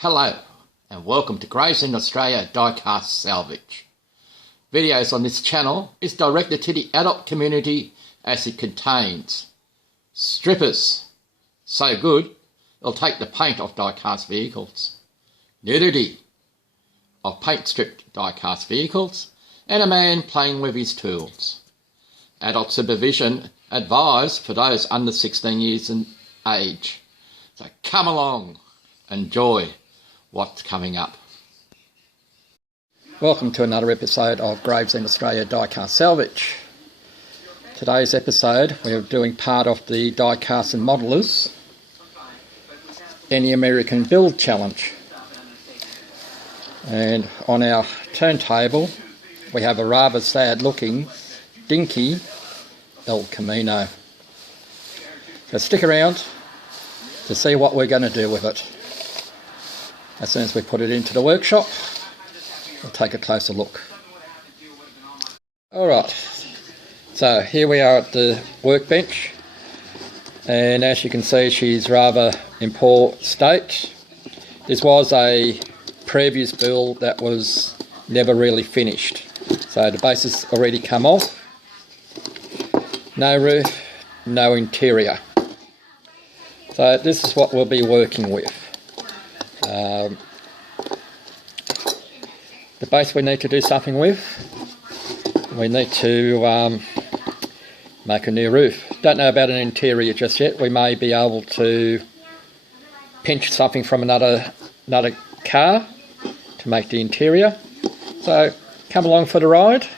Hello and welcome to Gravesend Australia Diecast Salvage. Videos on this channel is directed to the adult community as it contains strippers, so good it'll take the paint off diecast vehicles, nudity of paint stripped diecast vehicles, and a man playing with his tools. Adult supervision advised for those under 16 years in age. So come along, enjoy what's coming up. Welcome to another episode of Gravesend Australia Diecast Salvage. Today's episode we're doing part of the Diecast and Modelers Any American Build Challenge. And on our turntable we have a rather sad looking Dinky El Camino. So stick around to see what we're going to do with it. As soon as we put it into the workshop, we'll take a closer look. Alright, so here we are at the workbench, and as you can see she's rather in poor state. This was a previous build that was never really finished. So the base has already come off. No roof, no interior. So this is what we'll be working with. The base we need to do something with. We need to make a new roof. Don't know about an interior just yet. We may be able to pinch something from another car to make the interior. So come along for the ride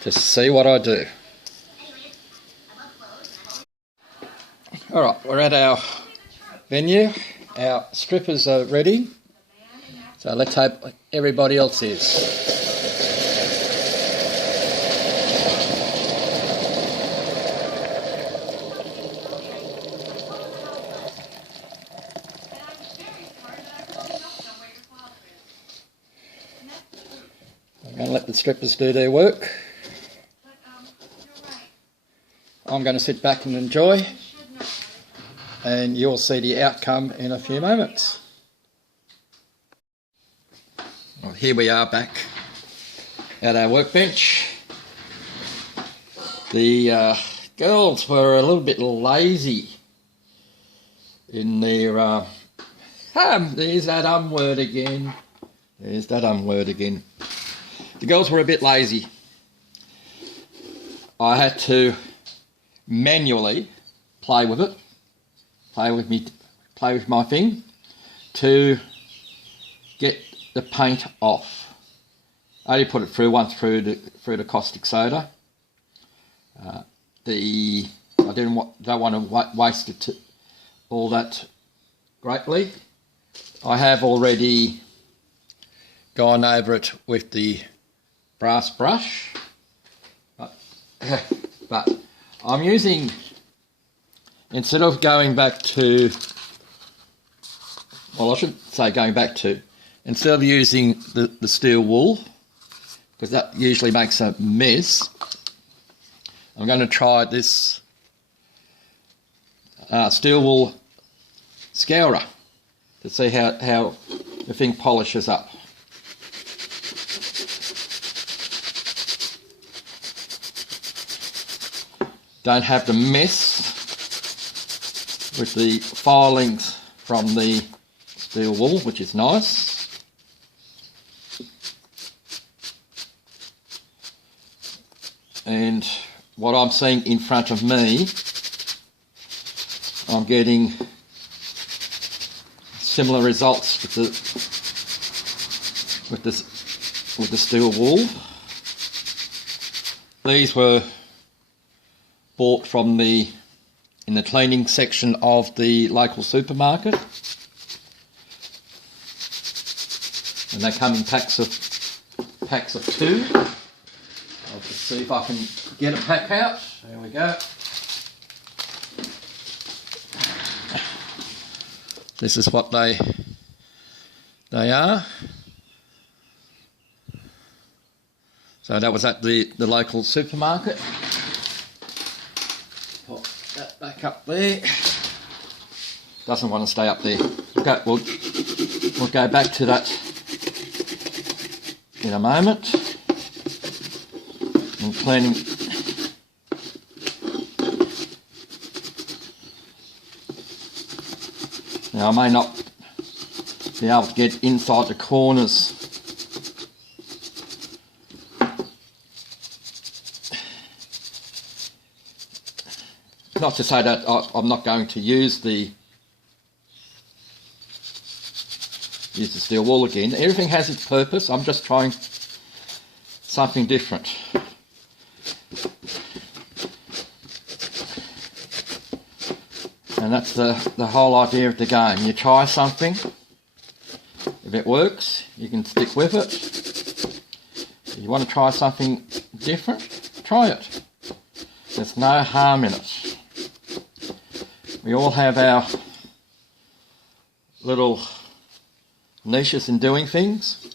to see what I do. Alright, we're at our venue. Our strippers are ready, so let's hope everybody else is. I'm going to let the strippers do their work. I'm going to sit back and enjoy, and you'll see the outcome in a few moments. Well, here we are back at our workbench. The girls were a little bit lazy in their there's that word again. There's that word again. The girls were a bit lazy. I had to manually play with it. Play with my thing to get the paint off. I only put it through once through the caustic soda. I don't want to waste it all that greatly. I have already gone over it with the brass brush, but I'm using, instead of going back to, well, I shouldn't say going back to, instead of using the steel wool, because that usually makes a mess, I'm going to try this steel wool scourer to see how the thing polishes up. Don't have the mess with the filings from the steel wool, which is nice. And what I'm seeing in front of me, I'm getting similar results with the steel wool. These were bought from in the cleaning section of the local supermarket, and they come in packs of 2. I'll just see if I can get a pack out. There we go. This is what they are. So that was at the local supermarket. Put that back up there. Doesn't want to stay up there. Okay, we'll We'll go back to that in a moment. And cleaning. Now I may not be able to get inside the corners. Not to say that I'm not going to use the steel wool again. Everything has its purpose. I'm just trying something different. And that's the whole idea of the game. You try something. If it works, you can stick with it. If you want to try something different, try it. There's no harm in it. We all have our little niches in doing things.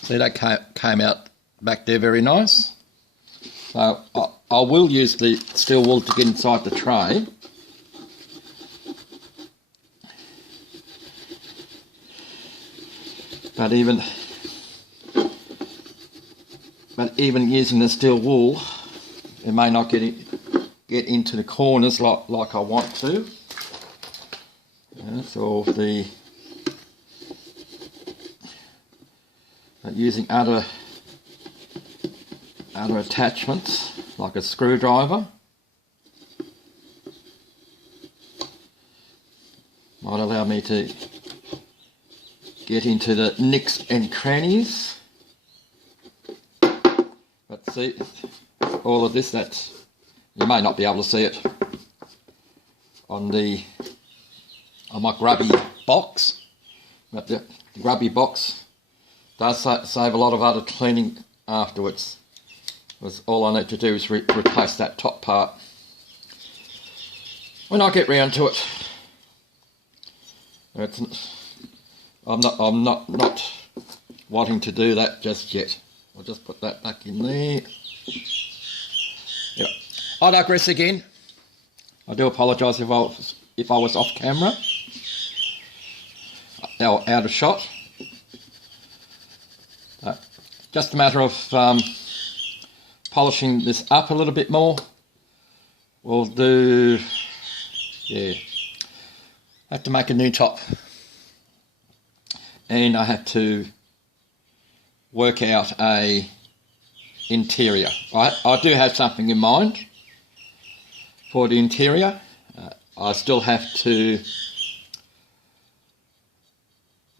See, that came out back there very nice. So I will use the steel wool to get inside the tray. But even using the steel wool, it may not get into the corners like I want to. So using other attachments like a screwdriver might allow me to get into the nicks and crannies. But see, all of this, you may not be able to see it on my grubby box, but the grubby box does save a lot of other cleaning afterwards. Because all I need to do is replace that top part when I get round to it. I'm not wanting to do that just yet. I'll just put that back in there. Yep. I digress again. I do apologise if I was off camera, out of shot. Just a matter of polishing this up a little bit more. We'll do, yeah. I have to make a new top, and I have to work out a interior. I do have something in mind for the interior. I still have to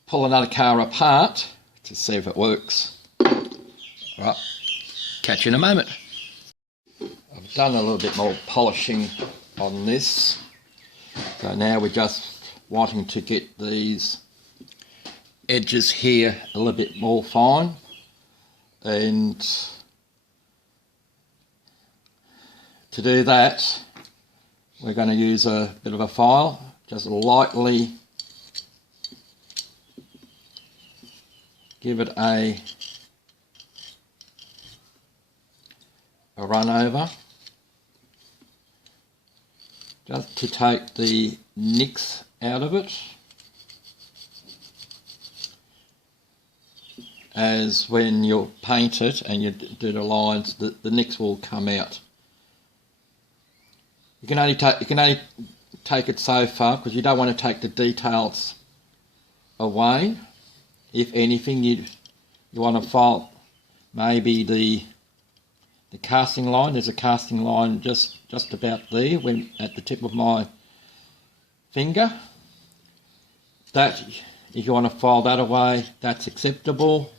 pull another car apart to see if it works. Right, catch you in a moment. I've done a little bit more polishing on this, so now we're just wanting to get these edges here a little bit more fine, and to do that we're going to use a bit of a file, just lightly give it a run over, just to take the nicks out of it, as when you paint it and you do the lines, the nicks will come out. You can only take it so far, because you don't want to take the details away. If anything, you want to file maybe the casting line. There's a casting line just about there, when at the tip of my finger. That, if you want to file that away, that's acceptable.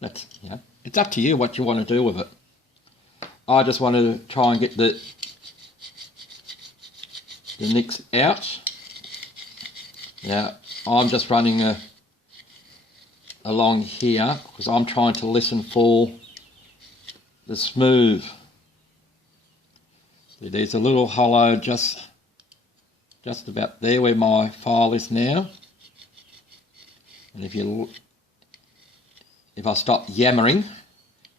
That's, you know, it's up to you what you want to do with it. I just want to try and get the nicks out. Now I'm just running along here because I'm trying to listen for the smooth. See, there's a little hollow just about there where my file is now, and if I stop yammering,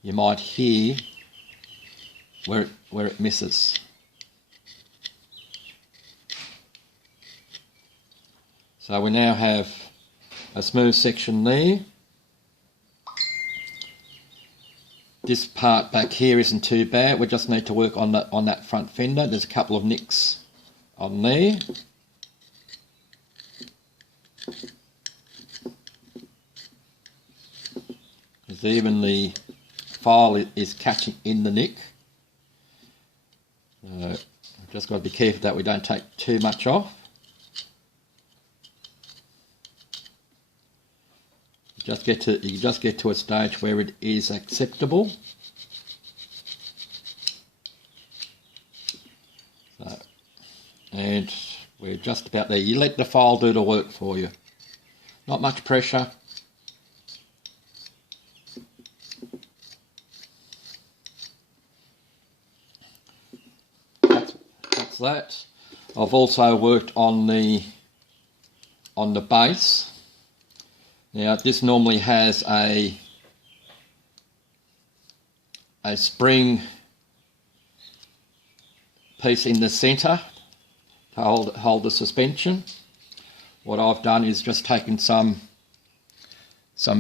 you might hear where it misses. So we now have a smooth section there. This part back here isn't too bad. We just need to work on that front fender. There's a couple of nicks on there. Because even the file is catching in the nick. So just got to be careful that we don't take too much off. You just get to a stage where it is acceptable. So, and we're just about there. You let the file do the work for you. Not much pressure. That's that. I've also worked on the base. Now this normally has a spring piece in the centre to hold the suspension. What I've done is just taken some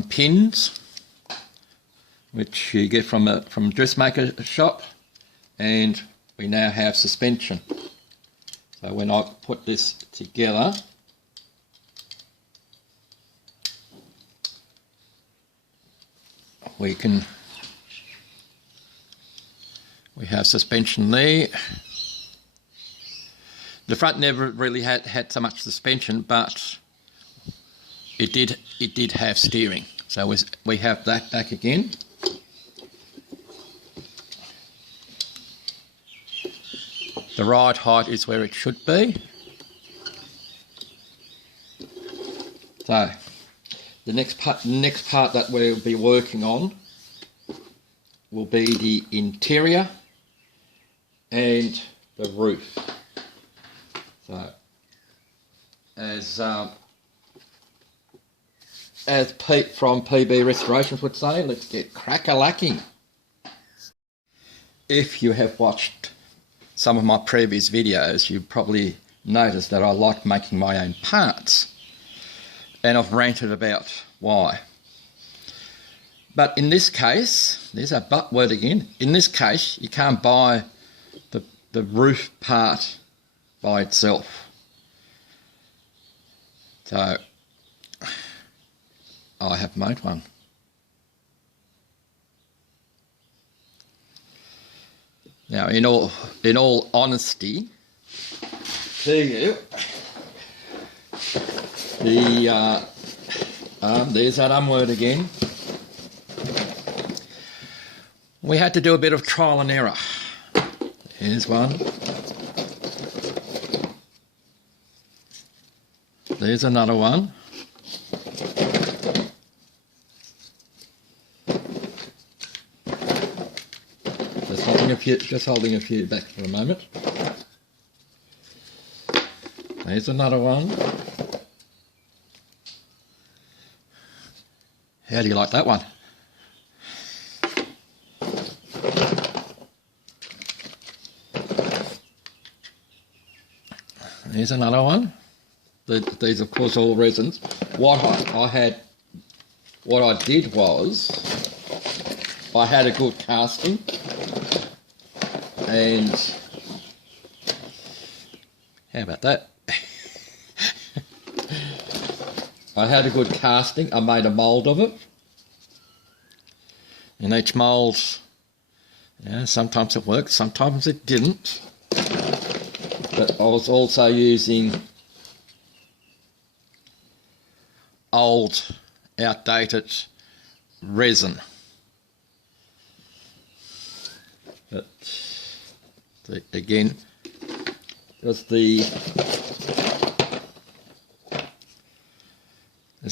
pins, which you get from a dressmaker shop, and we now have suspension. So when I put this together, we have suspension there. The front never really had so much suspension, but it did have steering. So we have that back again. The ride height is where it should be. So the next part that we'll be working on will be the interior and the roof. So as Pete from PB Restorations would say, let's get crack-a-lacking. If you have watched some of my previous videos, you probably noticed that I like making my own parts. And I've ranted about why. But in this case, there's a but word again. In this case, you can't buy the roof part by itself. So I have made one. Now, in all honesty, to you, there's that word again. We had to do a bit of trial and error. Here's one. There's another one. Just holding a few back for a moment. There's another one. How do you like that one? Here's another one. These, of course, all resins. What I did was I had a good casting, and how about that? I had a good casting. I made a mould of it, and each mould, sometimes it worked, sometimes it didn't. But I was also using old, outdated resin. But again, just this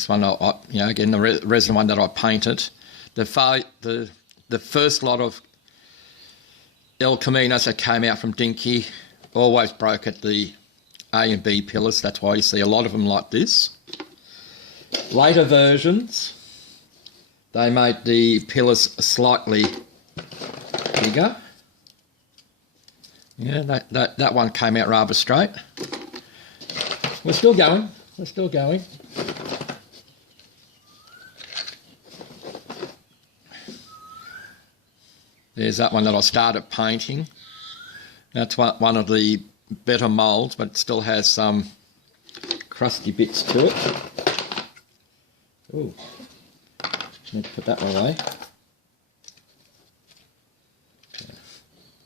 one, again, the resin one that I painted. The first lot of El Caminos that came out from Dinky always broke at the A and B pillars. That's why you see a lot of them like this. Later versions, they made the pillars slightly bigger. Yeah, that one came out rather straight. We're still going. There's that one that I started painting. That's one of the better moulds, but it still has some crusty bits to it. Ooh, need to put that one away.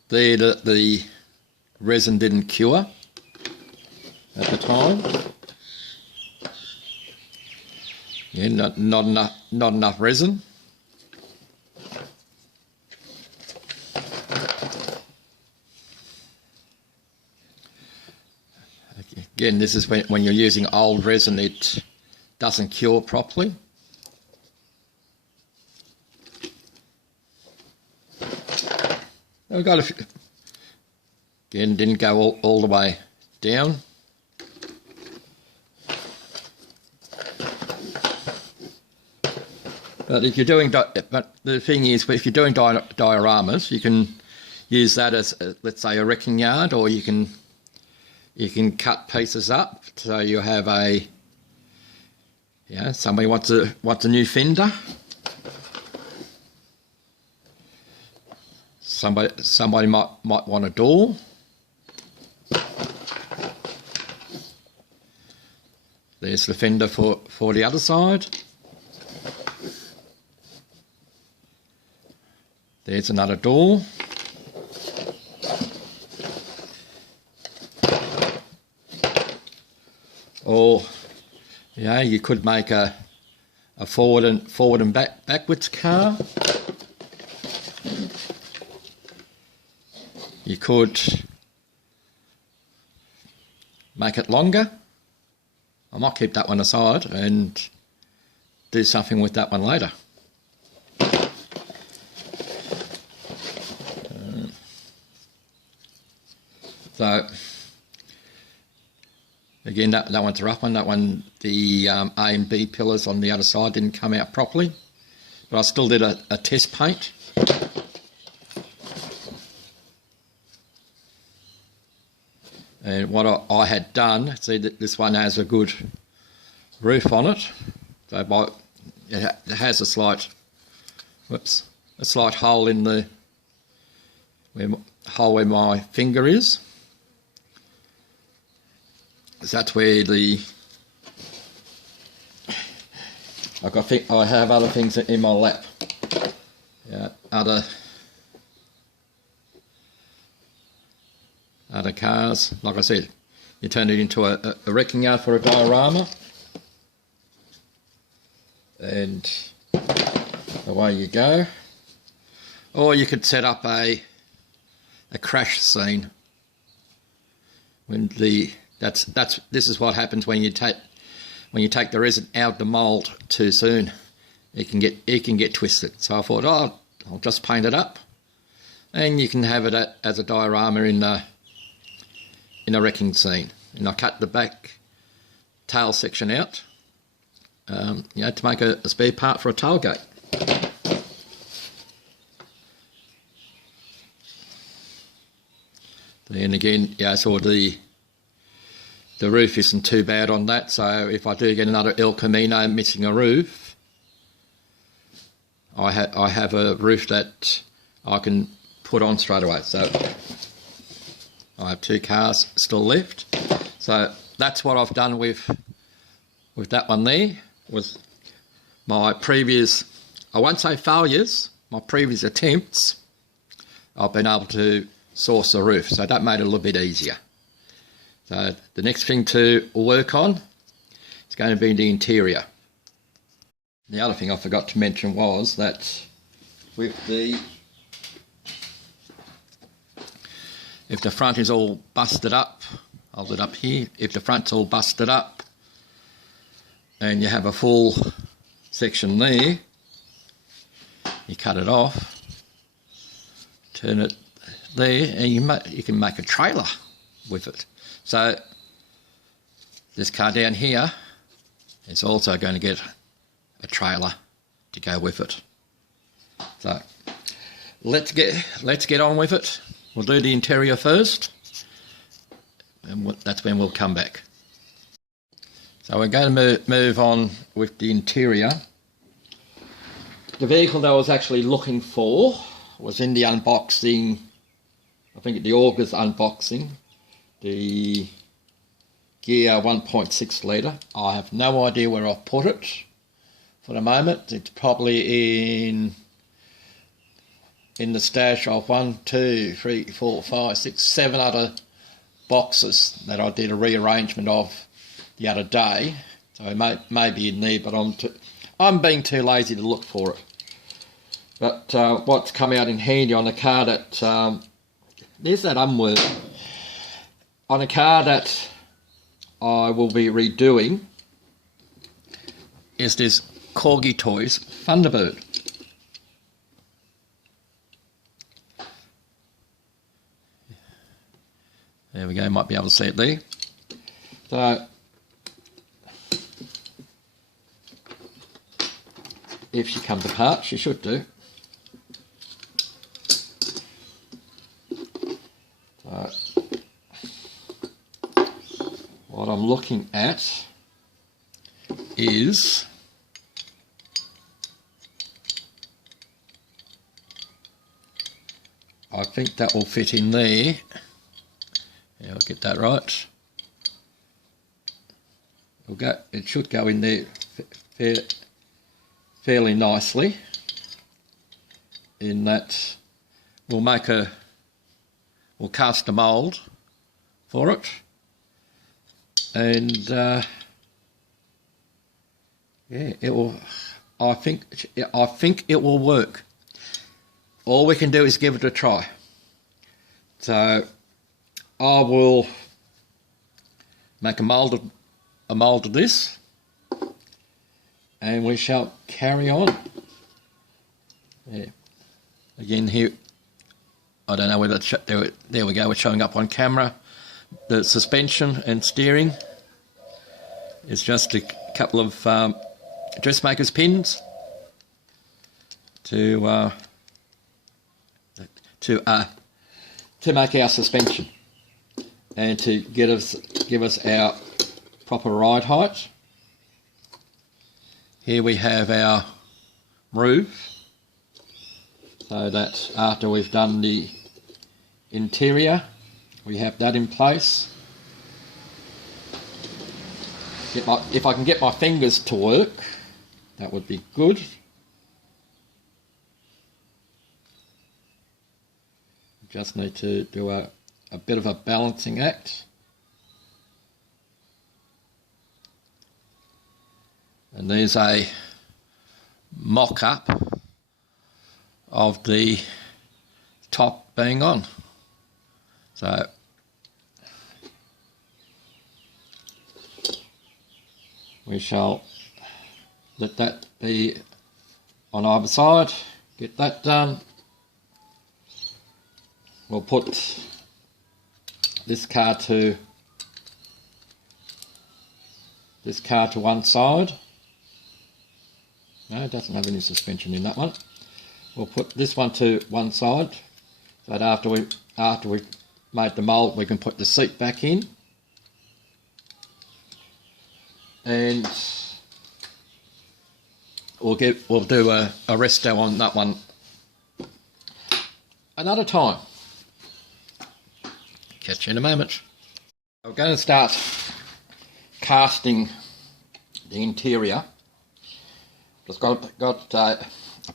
There, the resin didn't cure at the time. Yeah, not enough resin. Again, this is when you're using old resin, it doesn't cure properly. We've got a few. Again, didn't go all the way down. But if you're doing, but the thing is, if you're doing dioramas, you can use that as, let's say, a wrecking yard, or you can cut pieces up. So you have a, somebody wants a new fender. Somebody might want a door. There's the fender for the other side. There's another door. Or, you could make a forward and backwards car. You could make it longer. I might keep that one aside and do something with that one later. So, again, that one's a rough one. That one, the A and B pillars on the other side didn't come out properly. But I still did a test paint. And what I had done, see that this one has a good roof on it. So it has a slight hole in the hole where my finger is. So that's where I have other things in my lap. Other cars. Like I said, you turn it into a wrecking yard for a diorama, and away you go. Or you could set up a crash scene. This is what happens when you take the resin out the mould too soon. It can get twisted. So I thought, I'll just paint it up, and you can have it as a diorama in a wrecking scene. And I cut the back tail section out, to make a spare part for a tailgate. Then again, so the roof isn't too bad on that. So if I do get another El Camino missing a roof, I have a roof that I can put on straight away. So I have 2 cars still left. So that's what I've done with that one there. With my previous, I won't say failures, my previous attempts, I've been able to source a roof. So that made it a little bit easier. So the next thing to work on is going to be the interior. The other thing I forgot to mention was that with if the front is all busted up, I'll hold it up here, if the front's all busted up and you have a full section there, you cut it off, turn it there, and you can make a trailer with it. So this car down here is also going to get a trailer to go with it. So let's get on with it. We'll do the interior first, and that's when we'll come back. So we're going to move on with the interior. The vehicle that I was actually looking for was in the unboxing, I think the August unboxing, the Gear 1.6 litre. I have no idea where I've put it for the moment. It's probably in the stash of 1, 2, 3, 4, 5, 6, 7 other boxes that I did a rearrangement of the other day. So it may be in there, but I'm being too lazy to look for it. But what's come out in handy on the car that there's that unwork on a car that I will be redoing is this Corgi Toys Thunderbird. There we go, might be able to see it there. So, if she comes apart, she should do. So, what I'm looking at is I think that will fit in there. Yeah, I'll get that right. It should go in there fairly nicely. In that, we'll cast a mould for it, and yeah, it will. I think it will work. All we can do is give it a try. So I will make a mould of this, and we shall carry on. Yeah. Again here, I don't know whether there we go. It's showing up on camera. The suspension and steering is just a couple of dressmaker's pins to make our suspension and to give us our proper ride height. Here we have our roof, so that after we've done the interior, we have that in place. If I can get my fingers to work, that would be good. Just need to do a bit of a balancing act. And there's a mock-up of the top being on. So we shall let that be on either side, get that done. We'll put this car to one side. No, it doesn't have any suspension in that one. We'll put this one to one side, so that after we made the mould, we can put the seat back in, and we'll do a resto on that one another time. Catch you in a moment. We're going to start casting the interior. Just got a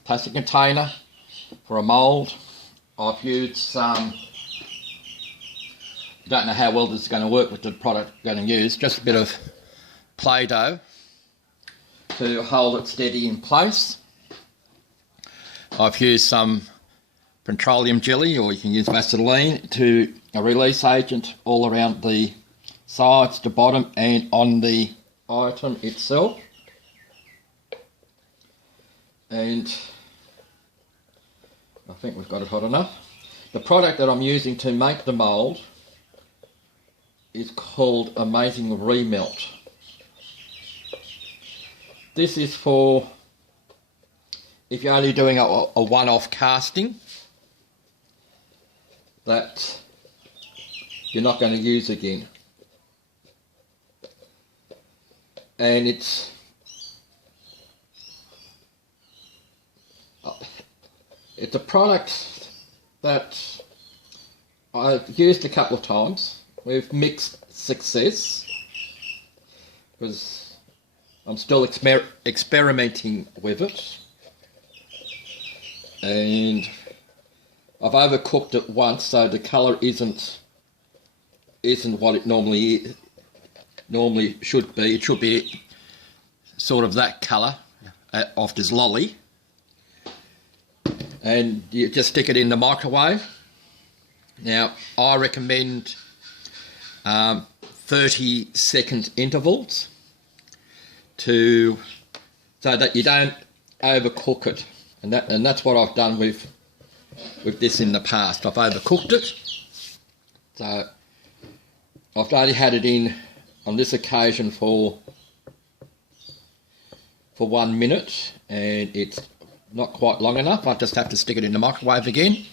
plastic container for a mould. I've used some, don't know how well this is going to work with the product I'm going to use, just a bit of Play-Doh to hold it steady in place. I've used some petroleum jelly, or you can use Vaseline, to a release agent all around the sides, the bottom, and on the item itself. And I think we've got it hot enough. The product that I'm using to make the mould is called Amazing Remelt. This is for if you're only doing a one-off casting that you're not going to use again. And it's a product that I've used a couple of times with mixed success, because I'm still experimenting with it, and I've overcooked it once, so the colour isn't what it normally should be. It should be sort of that colour of this lolly, and you just stick it in the microwave. Now I recommend 30-second intervals so that you don't overcook it, and that's what I've done with this in the past. I've overcooked it, so I've only had it in on this occasion for 1 minute, and it's not quite long enough. I just have to stick it in the microwave again,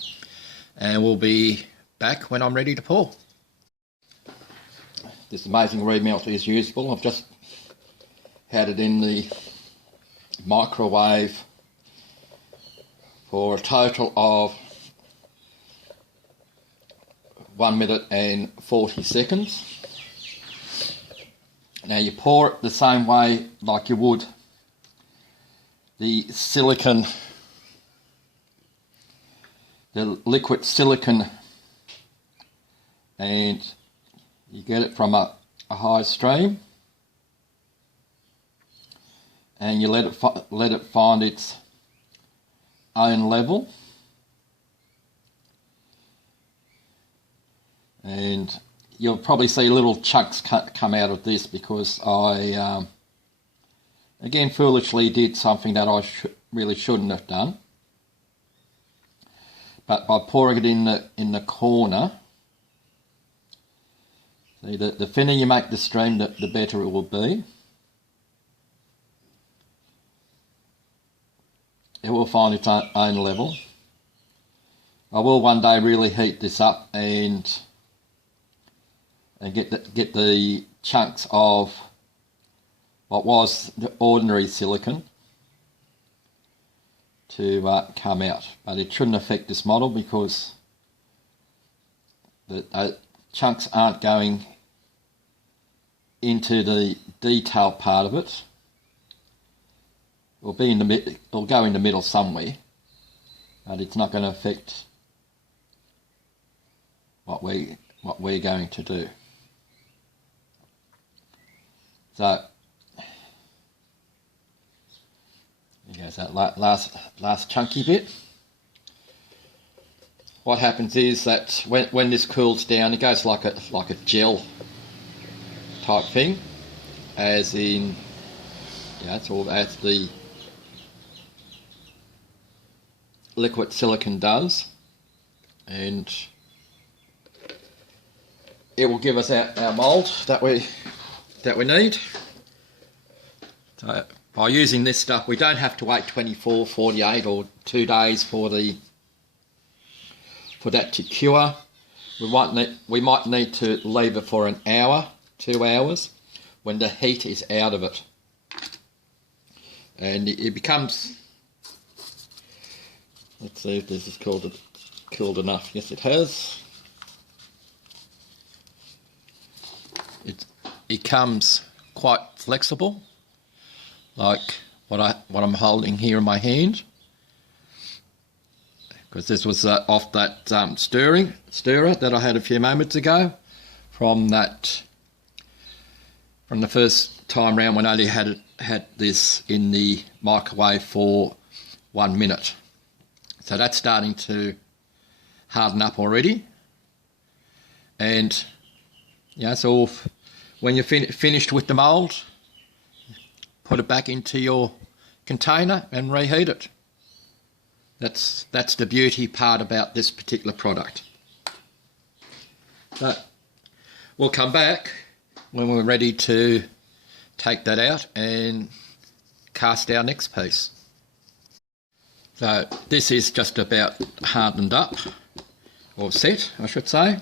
and we'll be back when I'm ready to pour. This amazing remelt is usable. I've just had it in the microwave for a total of 1 minute and 40 seconds. Now you pour it the same way like you would the liquid silicone, and you get it from a high stream, and you let it find its own level, and you'll probably see little chunks come out of this, because I again foolishly did something that I really shouldn't have done. But by pouring it in the corner, see, the thinner you make the stream, the better it will be. It will find its own level. I will one day really heat this up and get the chunks of what was the ordinary silicone to come out, but it shouldn't affect this model, because the chunks aren't going into the detail part of it. It'll be in the it'll go in the middle somewhere, but it's not going to affect what we're going to do. So there goes that last chunky bit. What happens is that when this cools down, it goes like a gel type thing, as in, it's all as the liquid silicone does, and it will give us our mould that we need. So by using this stuff, we don't have to wait 24, 48 or 2 days for that to cure. We might need to leave it for an hour, 2 hours, when the heat is out of it, and it becomes. Let's see if this is cooled enough. Yes, it has. It comes quite flexible, like what I'm holding here in my hand, because this was off that stirrer that I had a few moments ago from the first time round when I only had this in the microwave for 1 minute. So that's starting to harden up already, and so when you're finished with the mould, put it back into your container and reheat it. That's the beauty part about this particular product. So we'll come back when we're ready to take that out and cast our next piece. So this is just about hardened up, or set I should say,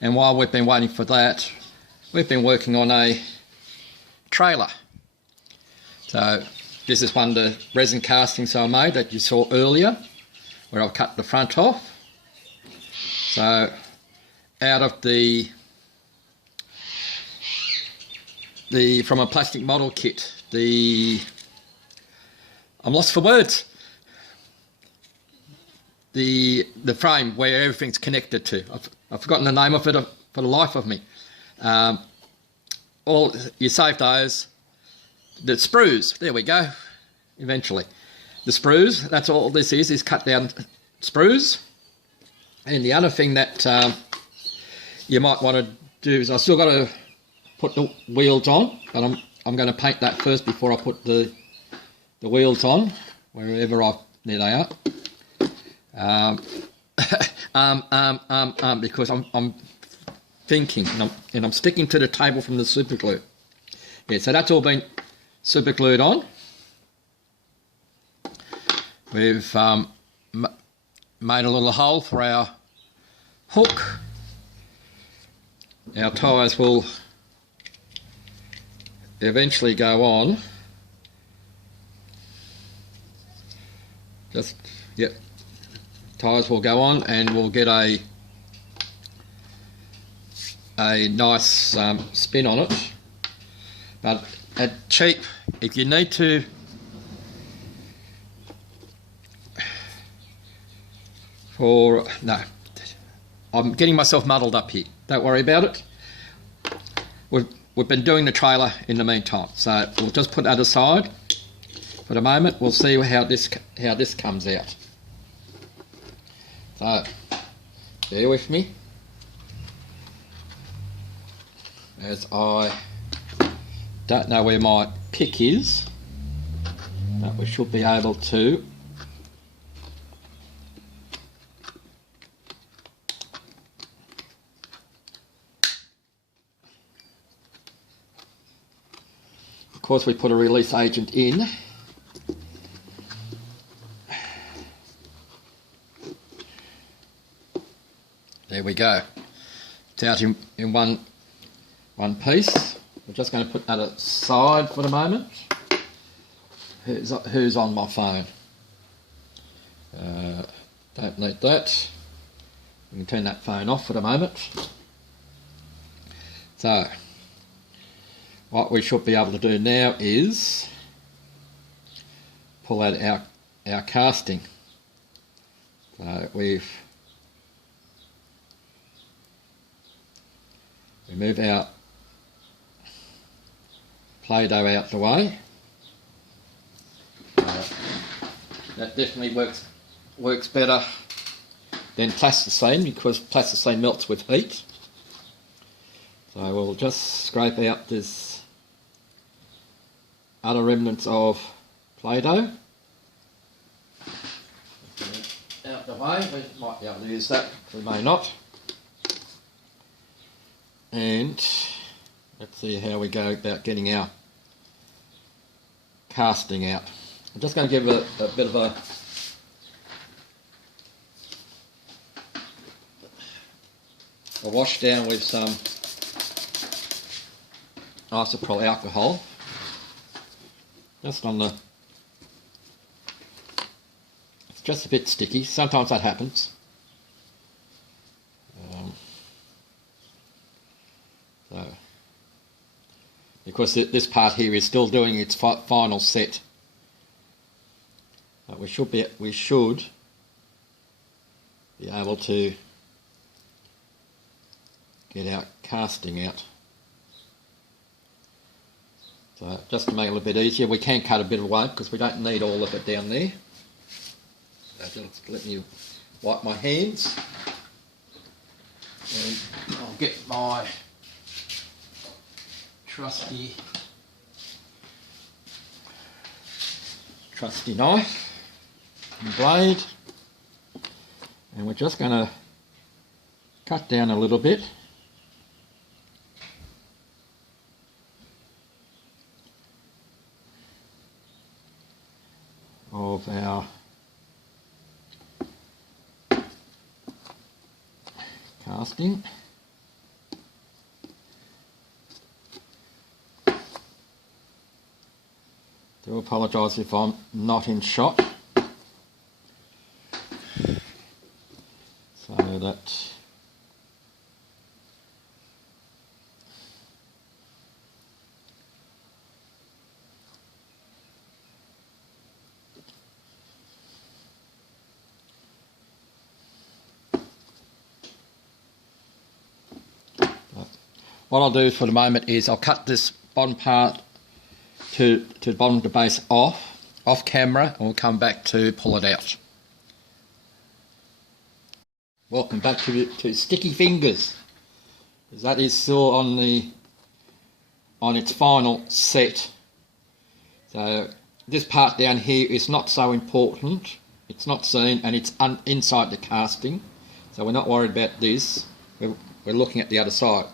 and while we've been waiting for that, we've been working on a trailer. So this is one of the resin castings I made that you saw earlier, where I've cut the front off, So out of the from a plastic model kit, I'm lost for words. The frame where everything's connected to. I've forgotten the name of it for the life of me. All you save those. The sprues. There we go. Eventually, the sprues. That's all this is cut down sprues. And the other thing that you might want to do is I still got to put the wheels on, but I'm going to paint that first before I put the wheels on wherever there they are. Because I'm thinking and I'm sticking to the table from the super glue. Yeah, so that's all been super glued on. We've made a little hole for our hook. Our tyres will eventually go on. Yep. Tyres will go on and we'll get a nice spin on it. But at cheap, if you need to I'm getting myself muddled up here. Don't worry about it. We've been doing the trailer in the meantime, so we'll just put that aside for the moment. We'll see how this comes out. So bear with me as I don't know where my pick is, but we should be able to of course we put a release agent in. There we go. It's out in one piece. We're just going to put that aside for the moment. Who's on my phone? Don't need that. We can turn that phone off for the moment. So what we should be able to do now is pull out our casting. So we move our Play-Doh out the way. That definitely works better than plasticine because plasticine melts with heat. So we'll just scrape out this other remnants of Play-Doh. Out the way, we might be able to use that, we may not. And let's see how we go about getting our casting out. I'm just going to give it a bit of a wash down with some isopropyl alcohol. Just on the... It's just a bit sticky. Sometimes that happens. Because this part here is still doing its final set. But we should be able to get our casting out. So just to make it a little bit easier, we can cut a bit away because we don't need all of it down there. So just let me wipe my hands. And I'll get my trusty knife and blade, and we're just going to cut down a little bit of our casting. Do apologise if I'm not in shot. So that what I'll do for the moment is I'll cut this bottom part to the bottom of the base off camera, and we'll come back to pull it out. Welcome back to Sticky Fingers, because that is still on its final set. So this part down here is not so important. It's not seen, and it's inside the casting, so we're not worried about this. We're looking at the other side.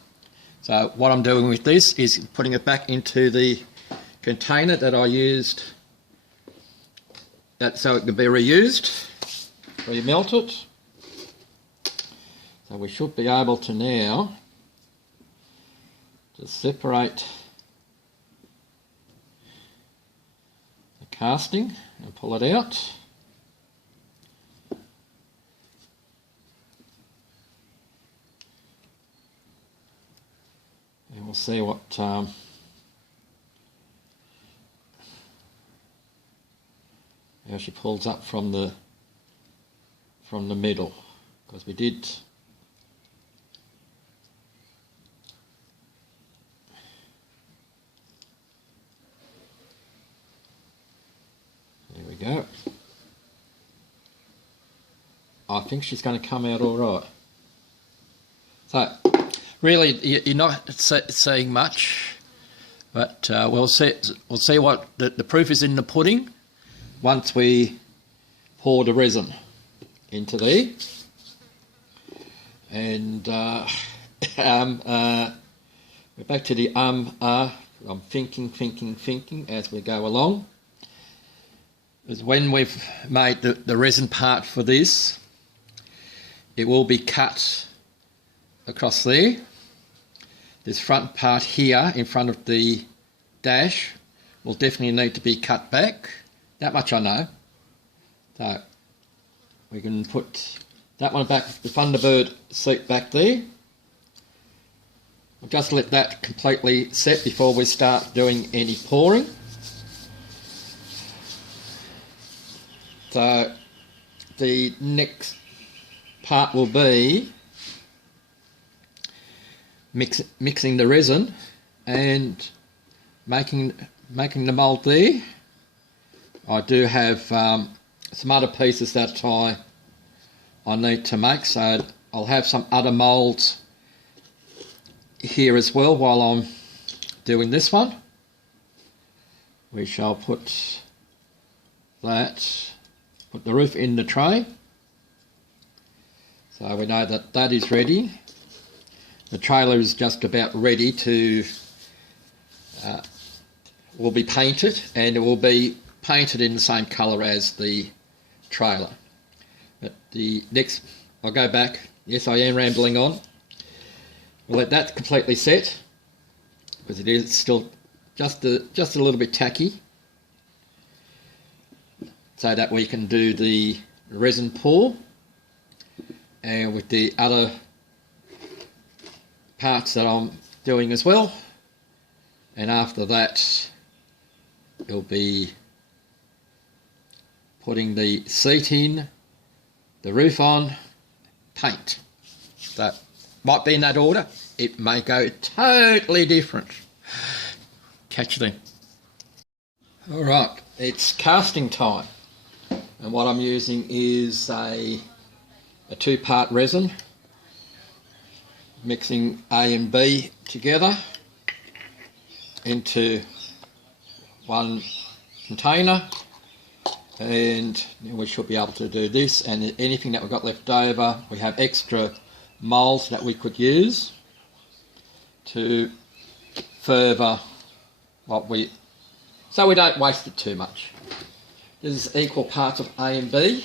So what I'm doing with this is putting it back into the container that I used, so it can be reused, remelted. So we should be able to now just separate the casting and pull it out. And we'll see what how she pulls up from the middle, because we did go. I think she's going to come out all right. So, really, you're not seeing much, but we'll see what the proof is in the pudding once we pour the resin into there. And we're back to the I'm thinking as we go along. Is when we've made the resin part for this, it will be cut across there. This front part here in front of the dash will definitely need to be cut back. That much I know. So we can put that one back, the Thunderbird seat back there. We'll just let that completely set before we start doing any pouring. So the next part will be mixing the resin and making the mould there. I do have some other pieces that I need to make, so I'll have some other moulds here as well while I'm doing this one. We shall put the roof in the tray, so we know that that is ready. The trailer is just about ready to will be painted, and it will be painted in the same colour as the trailer. But the next, I'll go back. Yes, I am rambling on. We'll let that completely set, because it is still just a little bit tacky, so that we can do the resin pour, and with the other parts that I'm doing as well. And after that, it'll be putting the seat in, the roof on, paint. So might be in that order. It may go totally different. Catch you then. All right, it's casting time. And what I'm using is a 2-part resin, mixing A and B together into one container, and we should be able to do this. And anything that we've got left over, we have extra moulds that we could use to further so we don't waste it too much. This is equal parts of A and B.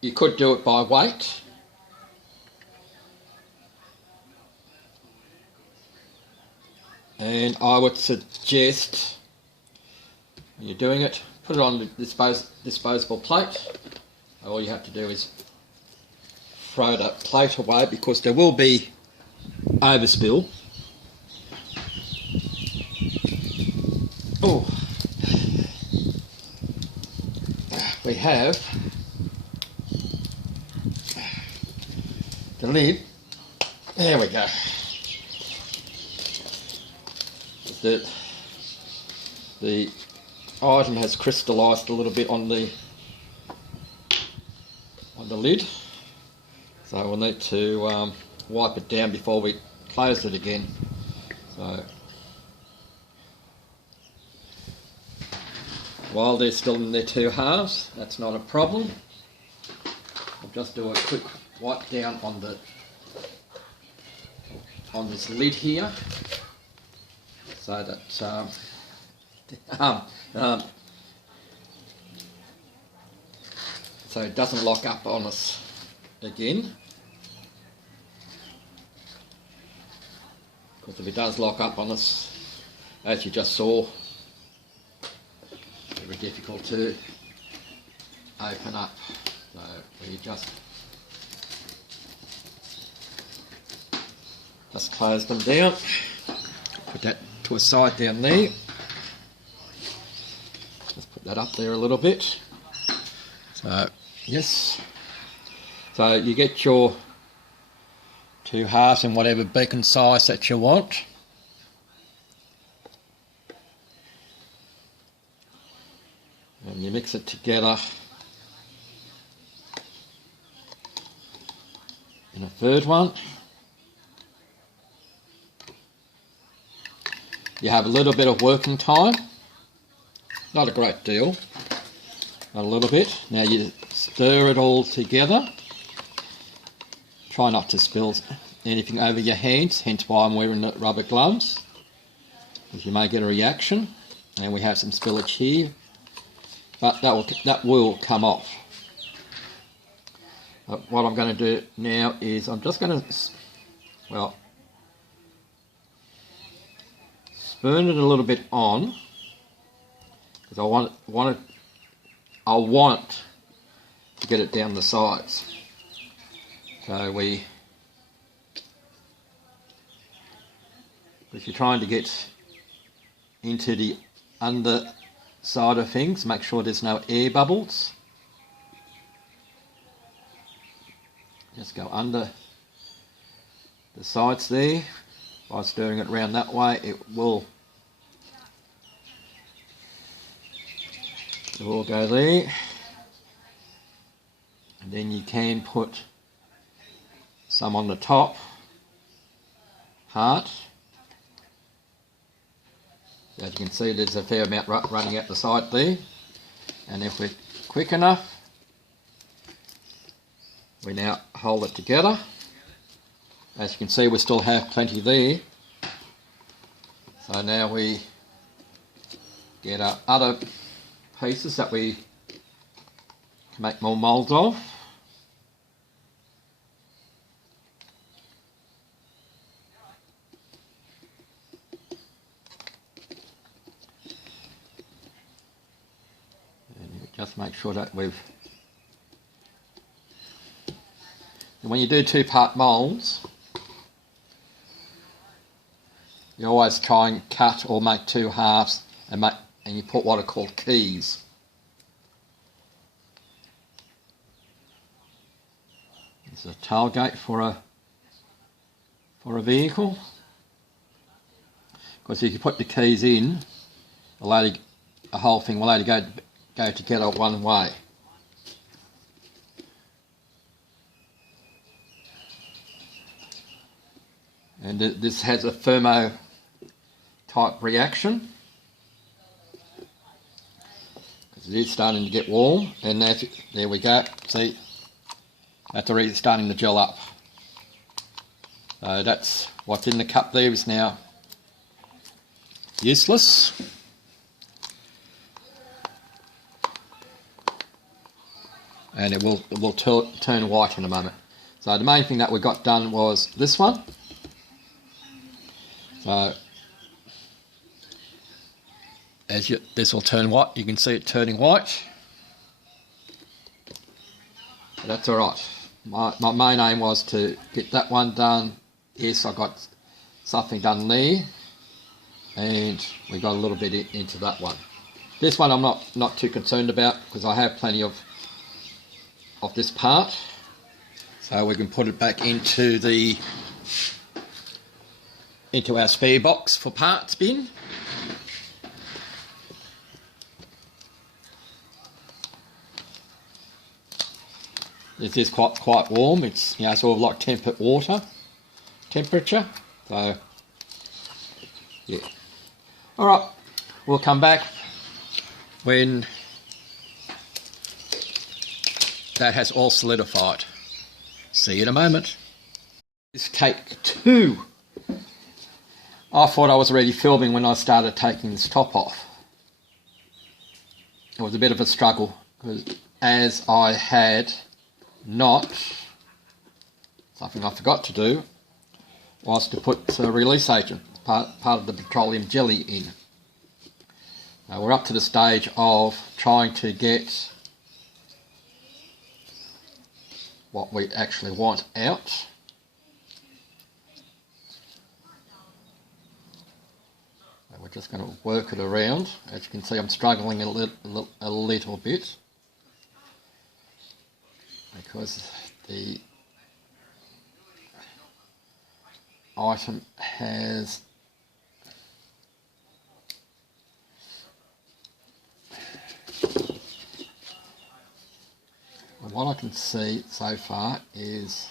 You could do it by weight. And I would suggest, when you're doing it, put it on the disposable plate. All you have to do is throw the plate away, because there will be overspill. Oh, we have the lid There we go. The item has crystallised a little bit on the lid, so we'll need to wipe it down before we close it again. So while they're still in their two halves, that's not a problem. I'll just do a quick wipe down on this lid here, so that so it doesn't lock up on us again. Because if it does lock up on us, as you just saw, it's very difficult to open up. So we just close them down. Put that to a side down there. Just put that up there a little bit. So yes. So you get your two halves in whatever beacon size that you want. And you mix it together in a third one. You have a little bit of working time, not a great deal, but a little bit. Now you stir it all together. Try not to spill anything over your hands, hence why I'm wearing the rubber gloves, because you may get a reaction. And we have some spillage here, but that will come off. But what I'm going to do now is I'm just going to, well, spoon it a little bit on, because I want to get it down the sides. So if you're trying to get into the underside of things, make sure there's no air bubbles. Just go under the sides there. By stirring it around that way, it will go there. And then you can put some on the top part. As you can see, there's a fair amount running out the side there. And if we're quick enough, we now hold it together. As you can see, we still have plenty there. So now we get our other pieces that we can make more moulds of. And just make sure that and when you do two-part moulds, you always try and cut or make two halves and you put what are called keys. There's a tailgate for a vehicle. Because if you put the keys in, the whole thing will only go together one way. And this has a thermo type reaction, because it is starting to get warm, and there we go. See, that's already starting to gel up. So that's what's in the cup there is now useless. And it will turn white in a moment. So the main thing that we got done was this one. So this will turn white. You can see it turning white. But that's alright. My main aim was to get that one done. Yes, I got something done there, and we got a little bit into that one. This one I'm not too concerned about, because I have plenty of this part, so we can put it back into the into our spare box for parts bin. This is quite warm. It's, you know, sort of like tempered water temperature. So yeah. All right, we'll come back when that has all solidified. See you in a moment. This is take 2. I thought I was already filming when I started taking this top off. It was a bit of a struggle because as I had not, something I forgot to do, was to put release agent, part of the petroleum jelly in. Now we're up to the stage of trying to get what we actually want out. We're just going to work it around. As you can see, I'm struggling a little bit because the item has what I can see so far is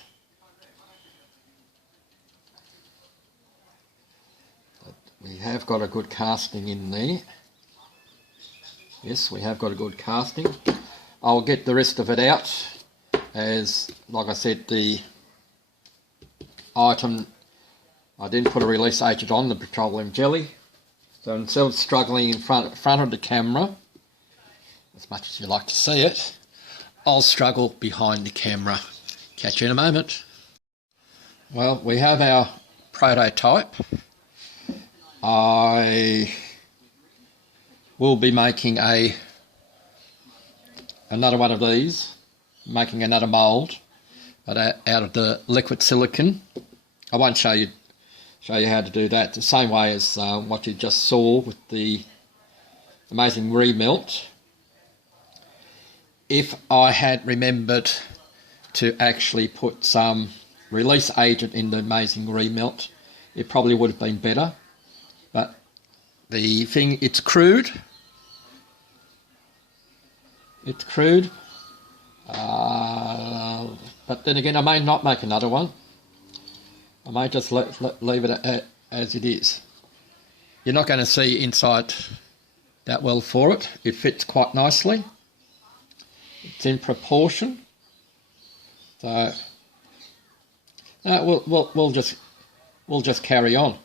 we have got a good casting in there. Yes, we have got a good casting. I'll get the rest of it out as, like I said, the item, I didn't put a release agent on the petroleum jelly. So instead of struggling in front of the camera, as much as you like to see it, I'll struggle behind the camera. Catch you in a moment. Well, we have our prototype. I will be making another one of these, making another mould, but out of the liquid silicon. I won't show you how to do that. The same way as what you just saw with the amazing remelt. If I had remembered to actually put some release agent in the amazing remelt, it probably would have been better. But the thing, it's crude. It's crude. But then again, I may not make another one. I may just leave it as it is. You're not going to see inside that well for it. It fits quite nicely. It's in proportion. So we'll just carry on.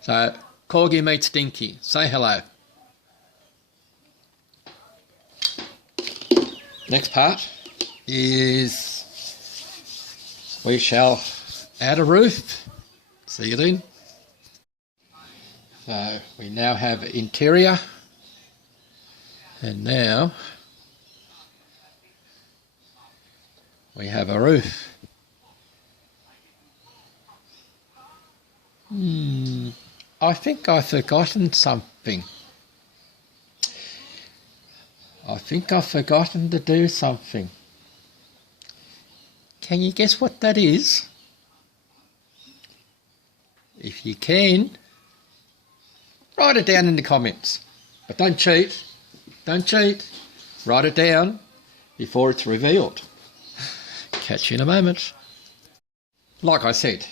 So, Corgi meets Dinky. Say hello. Next part is we shall add a roof. See you then. So, we now have interior. And now we have a roof. I think I've forgotten something. I think I've forgotten to do something. Can you guess what that is? If you can, write it down in the comments. But don't cheat. Don't cheat. Write it down before it's revealed. Catch you in a moment. Like I said,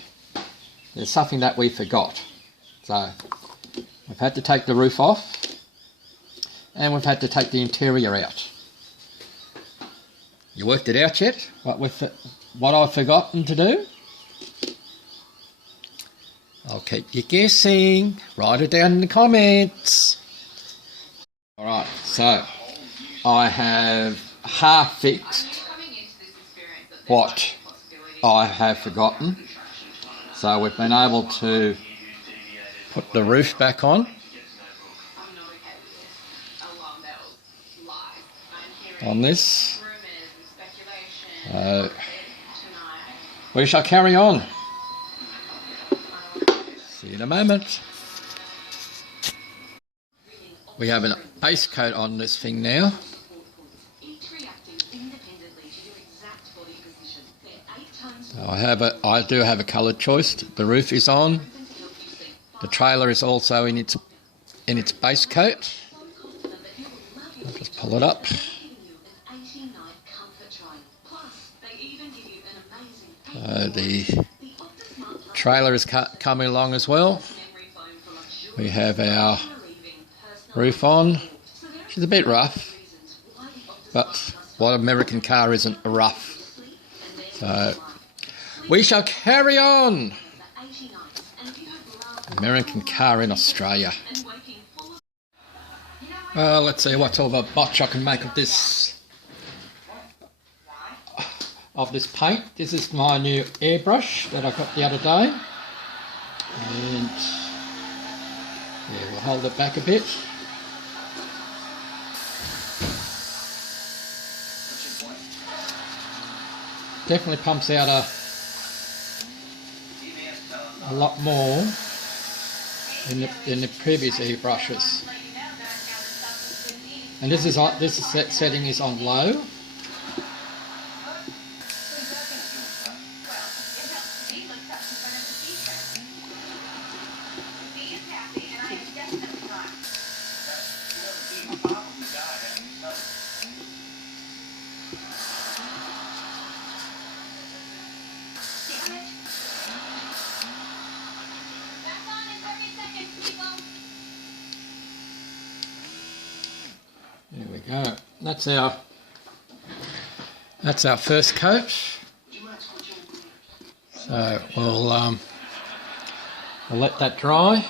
there's something that we forgot. So we've had to take the roof off and we've had to take the interior out. You worked it out yet? What I've forgotten to do? I'll keep you guessing. Write it down in the comments. Alright, so I have half fixed what I have forgotten. So we've been able to put the roof back on this. We shall carry on. See you in a moment. We have a base coat on this thing now. I do have a coloured choice. The roof is on. The trailer is also in its base coat. I'll just pull it up. The trailer is coming along as well. We have our roof on, which is a bit rough, but what American car isn't rough? So we shall carry on. American car in Australia. Well, let's see what sort of a botch I can make of this paint. This is my new airbrush that I got the other day, and yeah, we'll hold it back a bit. Definitely pumps out a lot more than the previous airbrushes. And this setting is on low. There we go. That's our first coat. So we'll let that dry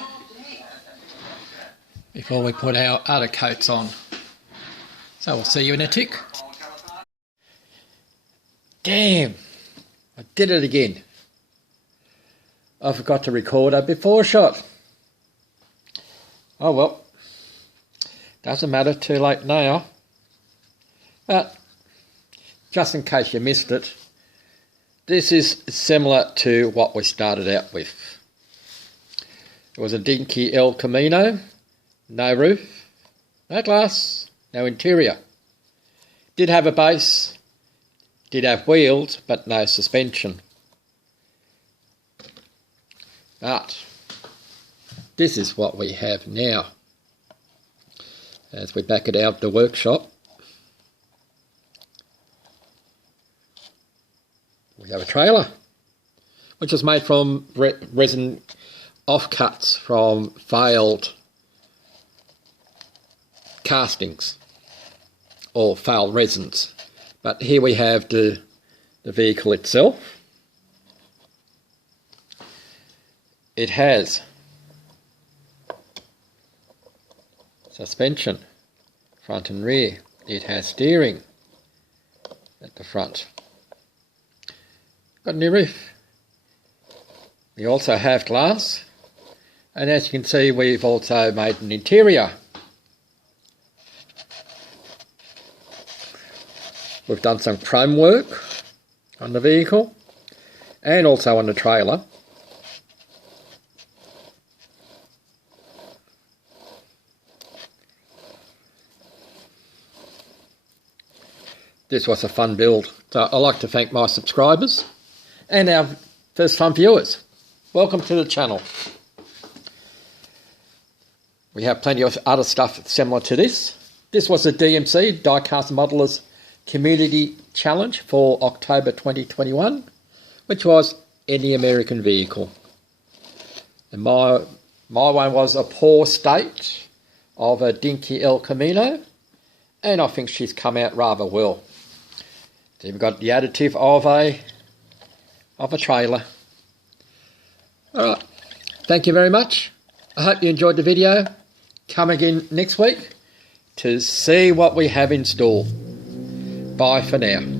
before we put our other coats on. So we'll see you in a tick. Damn! I did it again. I forgot to record a before shot. Oh well. Doesn't matter, too late now. But just in case you missed it, this is similar to what we started out with. It was a Dinky El Camino, no roof, no glass, no interior. Did have a base, did have wheels, but no suspension. But this is what we have now. As we back it out the workshop, we have a trailer, which is made from resin offcuts from failed castings or failed resins. But here we have the vehicle itself. It has suspension, front and rear. It has steering at the front. Got a new roof. We also have glass, and as you can see, we've also made an interior. We've done some chrome work on the vehicle and also on the trailer. This was a fun build, so I'd like to thank my subscribers and our first time viewers. Welcome to the channel. We have plenty of other stuff similar to this. This was a DMC, Diecast Modelers Community Challenge for October 2021, which was any American vehicle. And my one was a poor state of a Dinky El Camino, and I think she's come out rather well. So you've got the additive of a trailer. Alright, thank you very much. I hope you enjoyed the video. Come again next week to see what we have in store. Bye for now.